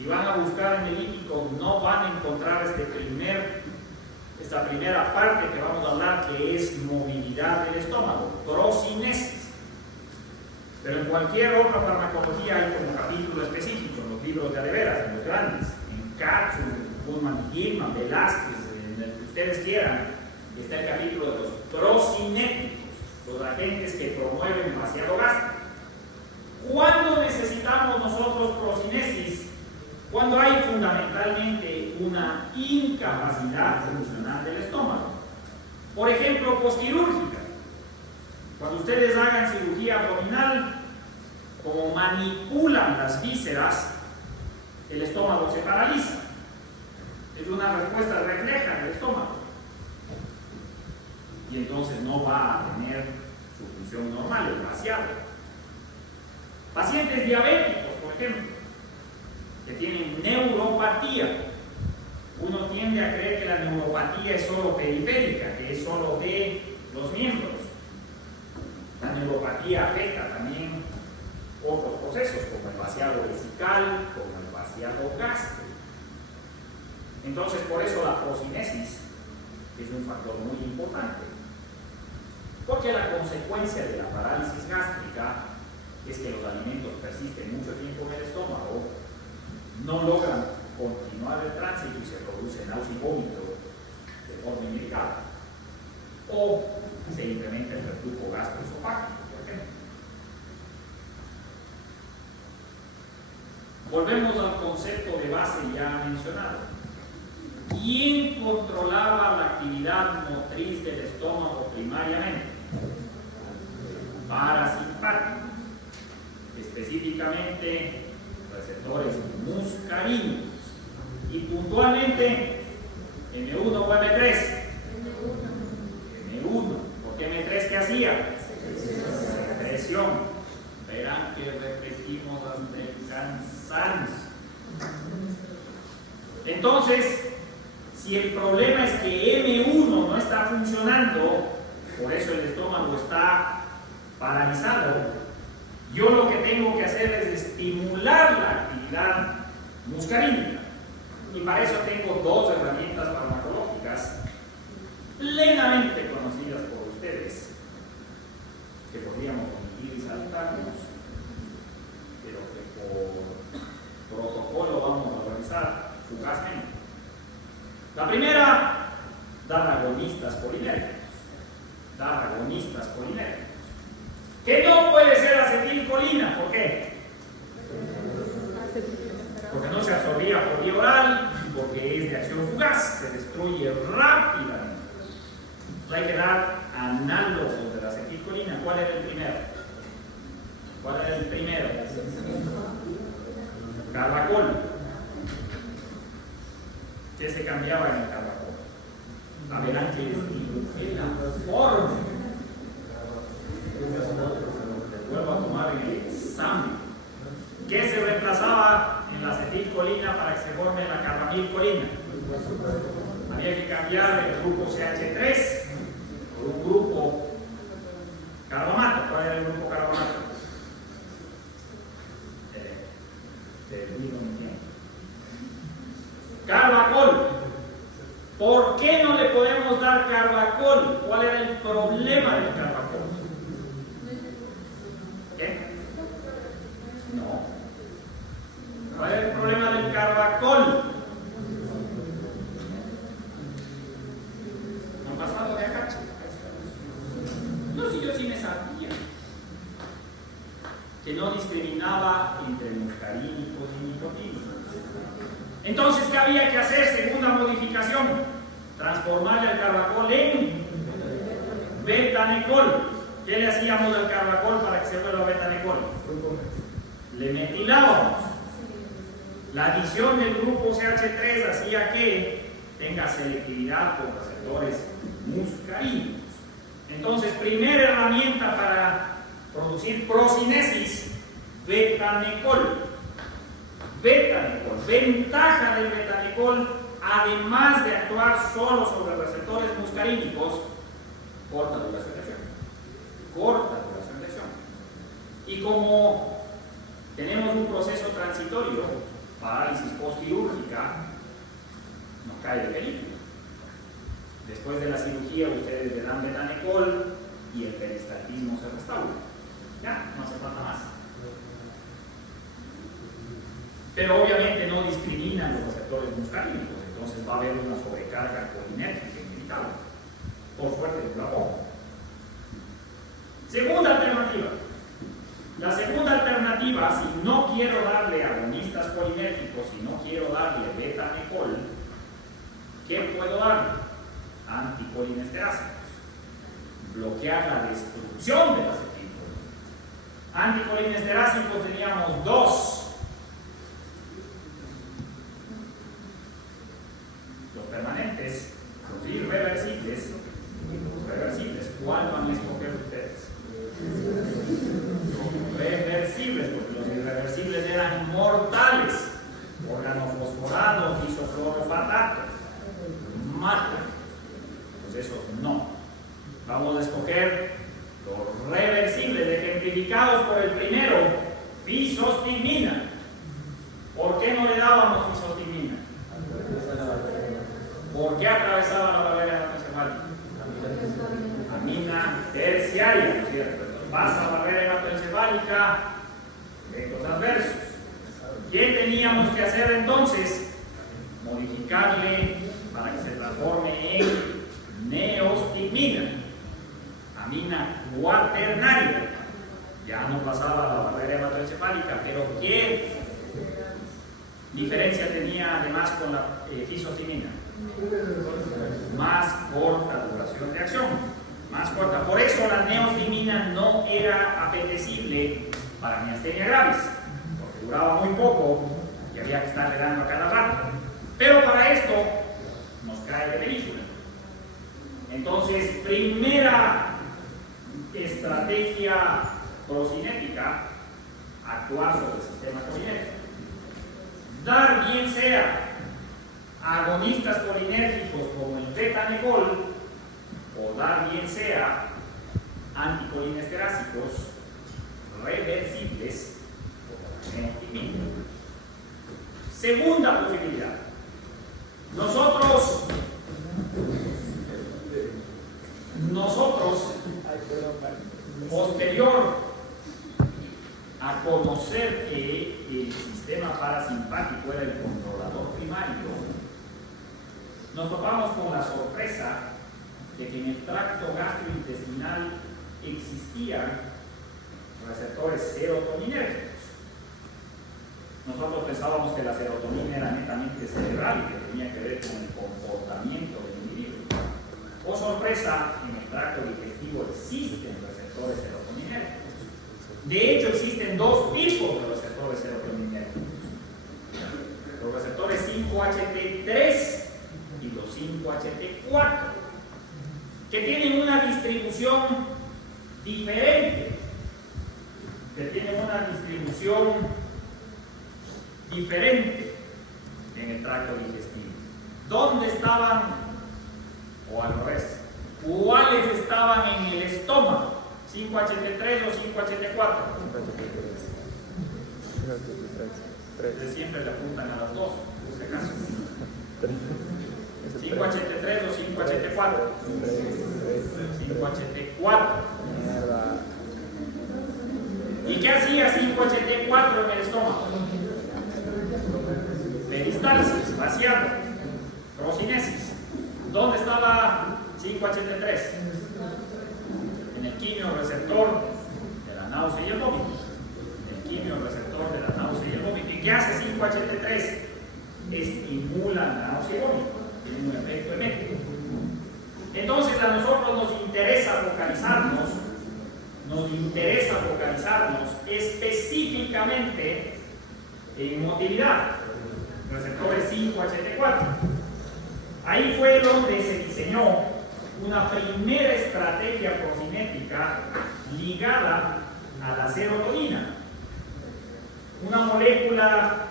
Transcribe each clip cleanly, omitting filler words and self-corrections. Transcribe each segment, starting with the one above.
Si van a buscar en el líquido, no van a encontrar esta primera parte que vamos a hablar, que es movilidad del estómago, procinesis. Pero en cualquier otra farmacología hay como capítulo específico, en los libros de adeveras, en los grandes, en Katsu, Kuhlman, Gilman, Velázquez, en el que ustedes quieran, está el capítulo de los procinéticos, los agentes que promueven el vaciado gástrico. ¿Cuándo necesitamos nosotros procinesis? Cuando hay fundamentalmente una incapacidad funcional del estómago. Por ejemplo, postquirúrgica. Cuando ustedes hagan cirugía abdominal, como manipulan las vísceras, el estómago se paraliza. Es una respuesta refleja del estómago. Y entonces no va a tener su función normal, el vaciado. Pacientes diabéticos, por ejemplo, que tienen neuropatía. Uno tiende a creer que la neuropatía es solo periférica, que es solo de los miembros. La neuropatía afecta también otros procesos, como el vaciado vesical, como el vaciado gástrico. Entonces, por eso la procinesis es un factor muy importante. Porque la consecuencia de la parálisis gástrica es que los alimentos persisten mucho tiempo en el estómago, no logran continuar el tránsito y se produce náusea y vómito de forma indicada. O se incrementa el reflujo gastroesofágico, por ejemplo. Volvemos al concepto de base ya mencionado. ¿Quién controlaba la actividad motriz del estómago primariamente? Parasimpático, específicamente receptores muscarínicos y puntualmente M1 o M3. M1, porque M3 ¿qué hacía? Secreción. Verán que repetimos hasta el cansancio. Entonces, si el problema es que M1 no está funcionando, por eso el estómago está paralizado, yo lo que tengo que hacer es estimular la actividad muscarínica. Y para eso tengo dos herramientas farmacológicas plenamente conocidas por ustedes, que podríamos omitir y saltarnos, pero que por protocolo vamos a revisar fugazmente. La primera, dar agonistas colinérgicos. Que no puede ser acetilcolina. ¿Por qué? Porque no se absorbía por vía oral y porque es de acción fugaz, se destruye rápidamente. Entonces hay que dar análogos de la acetilcolina. ¿Cuál era el primero? Carbacol. ¿Qué se cambiaba en el carbacol? A verán que es la forma. Les vuelvo a tomar el examen. ¿Qué se reemplazaba en la acetilcolina para que se forme la carbamilcolina? Había que cambiar el grupo CH3 por un grupo carbamato. ¿Cuál era el grupo carbamato? Carbacol. ¿Por qué no le podemos dar carbacol? ¿Cuál era el problema del carbacol? ¿Qué? No. ¿Cuál era el problema del carbacol? ¿No han pasado de acá? No, si yo sí me sabía. Que no discriminaba entre muscarínicos y nicotínicos. Entonces, ¿qué había que hacer? Segunda modificación, transformar el carbacol en betanecol. ¿Qué le hacíamos al carbacol para que se vuelva betanecol? Le metilábamos. La adición del grupo CH3 hacía que tenga selectividad con receptores muscarínicos. Entonces, primera herramienta para producir procinesis, betanecol. Ventaja del betanecol, además de actuar solo sobre receptores muscarínicos, corta duración de acción. Y como tenemos un proceso transitorio, parálisis postquirúrgica, no cae de película. Después de la cirugía ustedes le dan betanecol y el peristaltismo se restaura. Ya, no hace falta más. Pero obviamente no discriminan los receptores muscarínicos, entonces va a haber una sobrecarga colinérgica indicada. Por suerte, la pongo. Segunda alternativa. La segunda alternativa, si no quiero darle agonistas colinérgicos, si no quiero darle betanecol, ¿qué puedo darle? Anticolinesterácicos. Bloquear la destrucción de la acetilcolina. Anticolinesterácicos teníamos dos. Los permanentes, los irreversibles. Los reversibles, ¿cuál van a escoger ustedes? Los reversibles, porque los irreversibles eran mortales. Organofosforados, isofluorofatato. Matan. Pues esos no. Vamos a escoger los reversibles, ejemplificados por el primero, fisostigmina. ¿Por qué no le dábamos fisostigmina? ¿Por qué atravesaba la barrera hematoencefálica? Amina terciaria, ¿cierto? Pasa la barrera hematoencefálica, efectos adversos. ¿Qué teníamos que hacer entonces? Modificarle para que se transforme en neostigmina, amina cuaternaria. Ya no pasaba la barrera hematoencefálica, pero ¿qué diferencia tenía además con la fisostigmina? Más corta duración de acción, más corta. Por eso la neostigmina no era apetecible para miastenia gravis, porque duraba muy poco y había que estarle dando a cada rato. Pero para esto nos cae de película. Entonces, primera estrategia procinética, actuar sobre el sistema colinérgico. Dar bien sea agonistas colinérgicos como el betanecol o dar bien sea anticolinesterácicos reversibles como la neostigmina. Segunda posibilidad. Nosotros, posterior a conocer que el sistema parasimpático era el controlador primario, nos topamos con la sorpresa de que en el tracto gastrointestinal existían receptores serotoninérgicos. Nosotros pensábamos que la serotonina era netamente cerebral y que tenía que ver con el comportamiento del individuo. Oh sorpresa, en el tracto digestivo existen receptores serotoninérgicos. De hecho, existen dos tipos de receptores serotoninérgicos. Los receptores 5-HT3 y los 5-HT4, que tienen una distribución diferente. En el tracto digestivo. ¿Dónde estaban? O al revés. ¿Cuáles estaban en el estómago? ¿5-HT3 o 5-HT4? Ustedes siempre le apuntan a las dos, por si acaso. 5-HT3 o 5-HT4. 5-HT4. ¿Y qué hacía 5-HT4 en el estómago? Peristalsis, vaciado, procinesis. ¿Dónde estaba 5-HT3? En el quimioreceptor de la náusea y el vómito. El quimioreceptor de la náusea y el vómito. ¿Y qué hace 5-HT3? Estimula la náusea y vómito. Tiene un efecto emético. Entonces a nosotros nos interesa focalizarnos específicamente en motilidad, receptores 5-HT4. Ahí fue donde se diseñó una primera estrategia procinética ligada a la serotonina, una molécula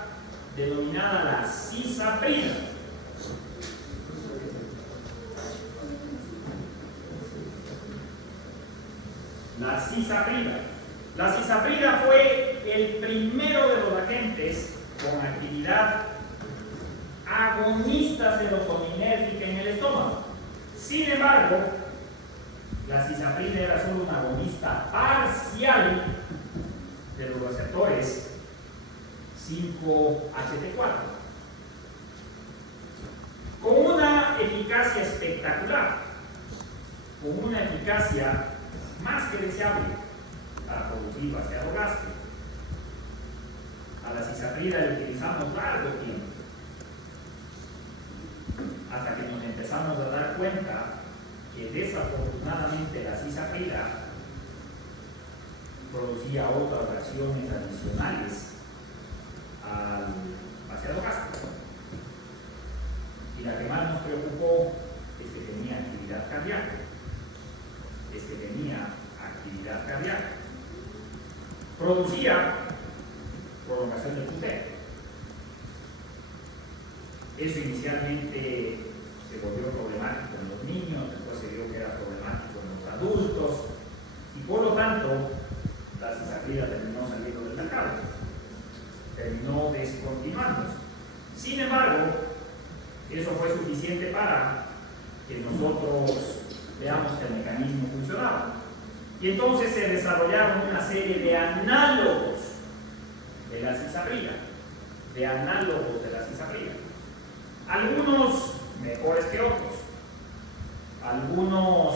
denominada la cisaprida. La cisaprida fue el primero de los agentes con actividad agonista serotoninérgica en el estómago. Sin embargo, la cisaprina era solo un agonista parcial de los receptores 5-HT4, con una eficacia espectacular, con una eficacia más que deseable para producir vaciado gástrico. A la cisaprina le utilizamos largo tiempo, hasta que nos empezamos a dar cuenta que desafortunadamente la cisaprina producía otras reacciones adicionales al vaciado gástrico. Y la que más nos preocupó es que tenía actividad cardíaca. Producía prolongación del QT. Eso inicialmente se volvió problemático en los niños, después se vio que era problemático en los adultos, y por lo tanto la cisaprina terminó saliendo del mercado, terminó descontinuándose. Sin embargo, eso fue suficiente para que nosotros veamos que el mecanismo funcionaba. Y entonces se desarrollaron una serie de análogos de la cisaprina, algunos mejores que otros, algunos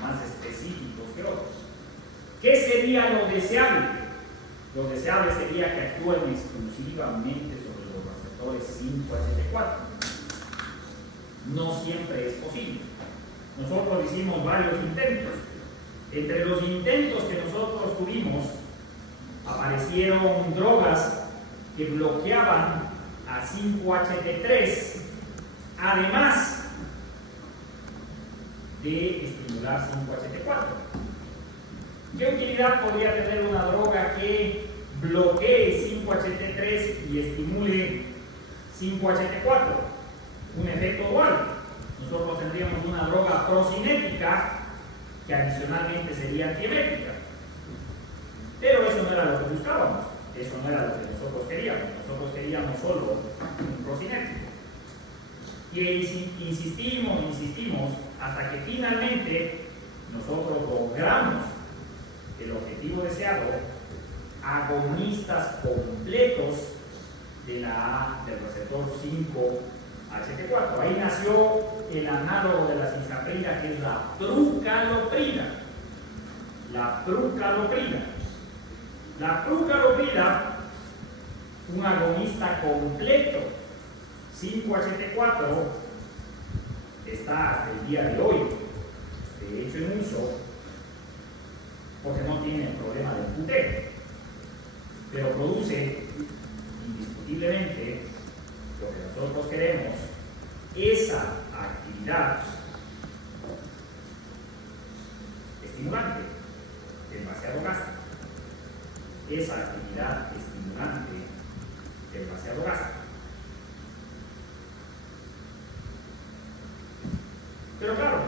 más específicos que otros. ¿Qué sería lo deseable? Lo deseable sería que actúen exclusivamente sobre los receptores 5-HT4. No siempre es posible. Nosotros hicimos varios intentos. Entre los intentos que nosotros tuvimos, aparecieron drogas que bloqueaban a 5-HT3, además de estimular 5-HT4. ¿Qué utilidad podría tener una droga que bloquee 5-HT3 y estimule 5-HT4? Un efecto dual. Nosotros tendríamos una droga procinética que adicionalmente sería antiemética. Pero eso no era lo que buscábamos, eso no era lo que nosotros queríamos. Nosotros queríamos solo un procinético. Y insistimos, hasta que finalmente nosotros logramos el objetivo deseado, agonistas completos del receptor 5-HT4. Ahí nació el análogo de la cisaprina, que es la prucaloprina. La prucaloprina, un agonista completo 5-HT4, está hasta el día de hoy, de hecho, en uso, porque no tiene el problema del QT, pero produce indiscutiblemente lo que nosotros queremos, esa actividad estimulante del vaciado gástrico. Pero claro,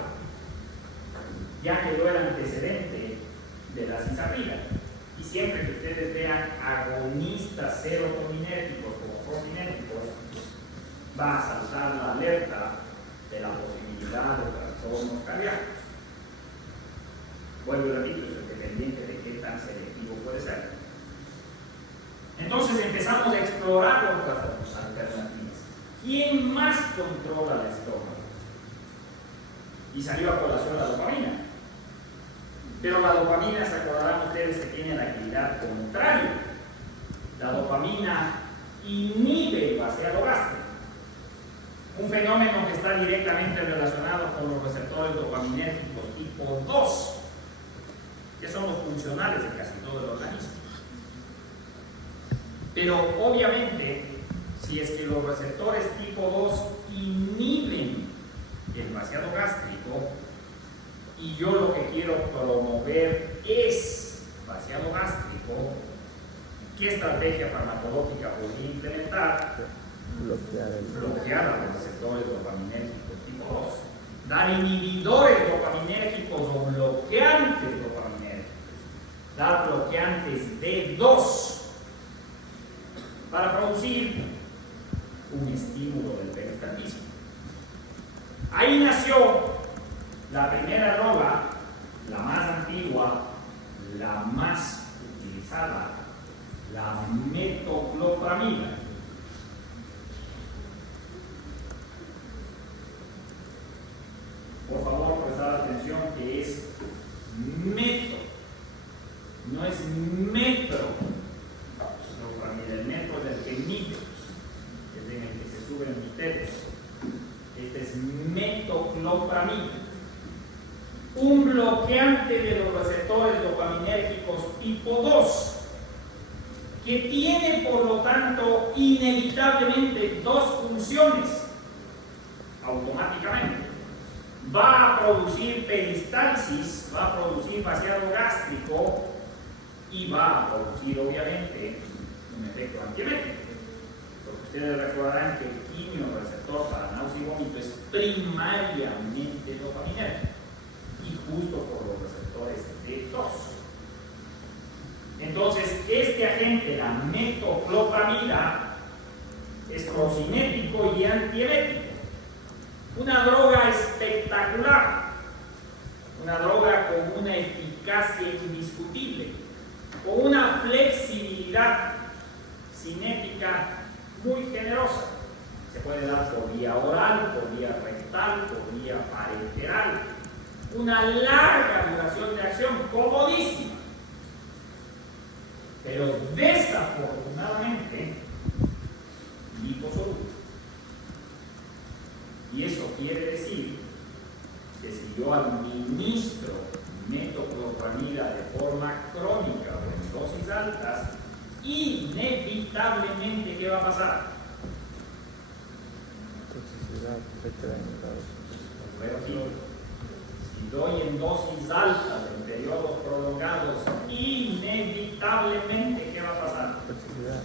ya quedó el antecedente de la cisaprina, y siempre que ustedes vean agonistas serotoninérgicos como procinérgicos, va a saltar la alerta de la posibilidad de trastornos cardíacos. Vuelvo y repito, eso es dependiente de qué tan selectivo puede ser. Entonces empezamos a explorar otras alternativas. ¿Quién más controla el estómago? Y salió a colación la dopamina. Pero la dopamina, se acordarán ustedes que tiene la actividad contraria. La dopamina inhibe el vaciado gástrico, un fenómeno que está directamente relacionado con los receptores dopaminérgicos tipo 2, que son los funcionales de casi todo el organismo. Pero obviamente, si es que los receptores tipo 2 inhiben el vaciado gástrico, y yo lo que quiero promover es vaciado gástrico, ¿qué estrategia farmacológica podría implementar? Bloquear a los receptores dopaminérgicos tipo 2. Dar inhibidores dopaminérgicos o bloqueantes dopaminérgicos. Dar bloqueantes D2 para producir un estímulo del peristaltismo. Ahí nació la primera droga, la más antigua, la más utilizada, la metoclopramida. Por favor, prestar atención que es meto, no es metro. El metro es el que mide, es en el que se suben ustedes. Este es metoclopramida, un bloqueante de los receptores dopaminérgicos tipo 2, que tiene por lo tanto inevitablemente dos funciones automáticamente. Va a producir peristalsis, va a producir vaciado gástrico y va a producir obviamente un efecto antiemético. Porque ustedes recordarán que el quimio-receptor para náusea y vómito es primariamente dopaminérgico y justo por los receptores D2. Entonces, este agente, la metoclopramida, es procinético y antiemético. Una droga espectacular, una droga con una eficacia indiscutible, con una flexibilidad cinética muy generosa. Se puede dar por vía oral, por vía rectal, por vía parenteral. Una larga duración de acción, comodísima. Pero desafortunadamente, liposoluble. Y eso quiere decir que si yo administro metoclopramida de forma crónica o en dosis altas, inevitablemente, ¿qué va a pasar? Toxicidad, etcétera. Si doy en dosis altas en periodos prolongados, inevitablemente, ¿qué va a pasar? Toxicidad.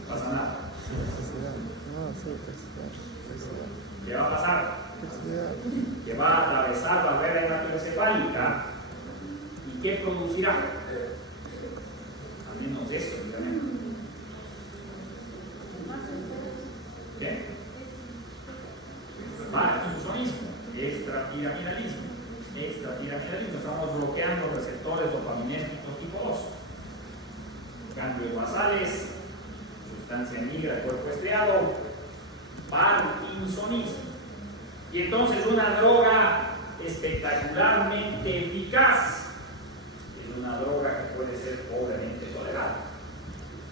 No pasa nada. ¿Qué va a pasar? Que va a atravesar la barrera hematoencefálica y ¿qué producirá? Al menos eso, obviamente. ¿Qué? Parkinsonismo, extrapiramidalismo. Estamos bloqueando receptores dopaminérgicos tipo 2. Cambios basales, sustancia negra, cuerpo estriado, parkinsonismo. Y entonces una droga espectacularmente eficaz es una droga que puede ser pobremente tolerada.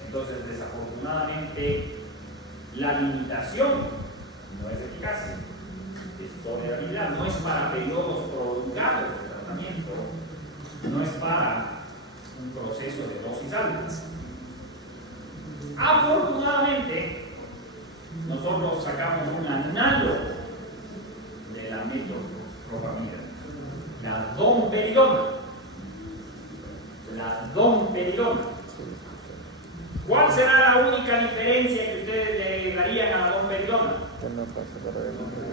Entonces, desafortunadamente, la limitación no es eficacia, es tolerabilidad, no es para periodos prolongados de tratamiento, no es para un proceso de dosis altas. Afortunadamente, nosotros sacamos un análogo de la metoclopramida, la domperidona. ¿Cuál será la única diferencia que ustedes le darían a la domperidona?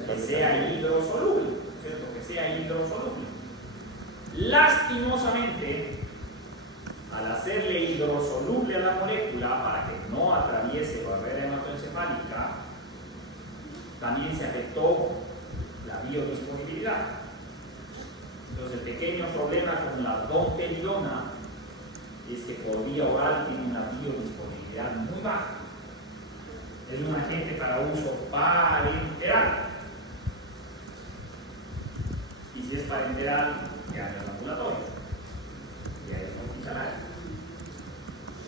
Que sea hidrosoluble, ¿cierto? Que sea hidrosoluble. Lastimosamente, al hacerle hidrosoluble a la molécula para que no atraviese barrera hematoencefálica, también se afectó la biodisponibilidad. Entonces, el pequeño problema con la domperidona es que por vía oral tiene una biodisponibilidad muy baja. Es un agente para uso parenteral. Y si es parenteral, ya en el ambulatorio, ya es hospitalario.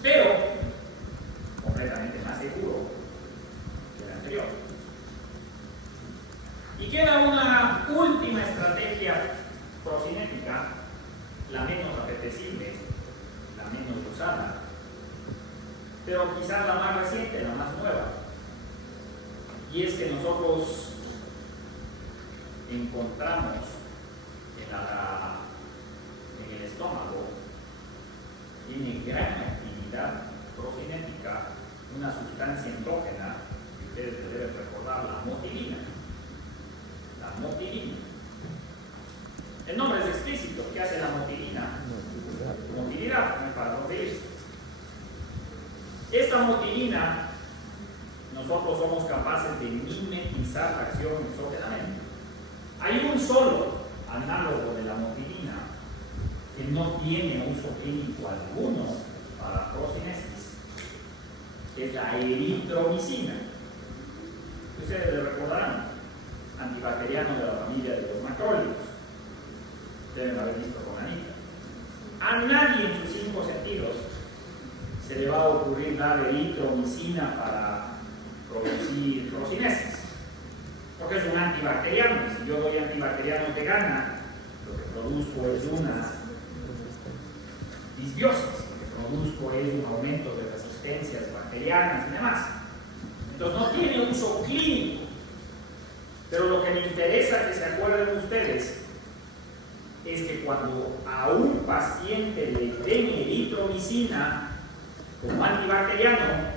Pero, completamente más seguro que el anterior. Y queda una última estrategia procinética, la menos apetecible, la menos usada, pero quizás la más reciente, la más nueva. Y es que nosotros encontramos en el estómago, tiene gran actividad procinética, una sustancia endógena, que ustedes deben recordar, la motilina. La motilina. El nombre es explícito. ¿Qué hace la motilina? Motilidad, para protegerse. Esta motilina, nosotros somos capaces de mimetizar la acción exógenamente. Hay un solo análogo de la motilina que no tiene uso clínico alguno para procinesis, que es la eritromicina. Ustedes le recordarán, antibacteriano de la familia de los macrólidos. Deben haber visto con Anita. A nadie en sus 5 sentidos se le va a ocurrir dar eritromicina para producir procinesis, porque es un antibacteriano. Si yo doy antibacteriano de gana, lo que produzco es una disbiosis, lo que produzco es un aumento de resistencias bacterianas y demás. Entonces no tiene uso clínico, pero lo que me interesa que se acuerden ustedes es que cuando a un paciente le den eritromicina como antibacteriano,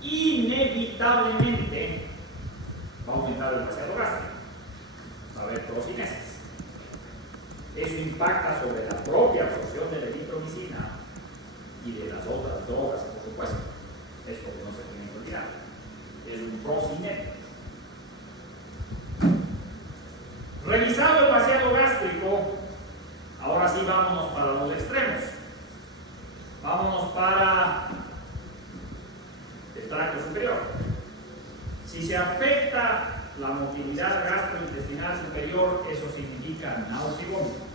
inevitablemente va a aumentar el vaciado gástrico, va a haber procinesis. Eso impacta sobre la propia absorción de la eritromicina y de las otras drogas, por supuesto. Es lo que no se tiene que olvidar. Es un procinético. Revisado el vaciado gástrico, ahora sí vámonos para los extremos. Vámonos para el tracto superior. Si se afecta la motilidad gastrointestinal superior, eso significa náusea y vómito.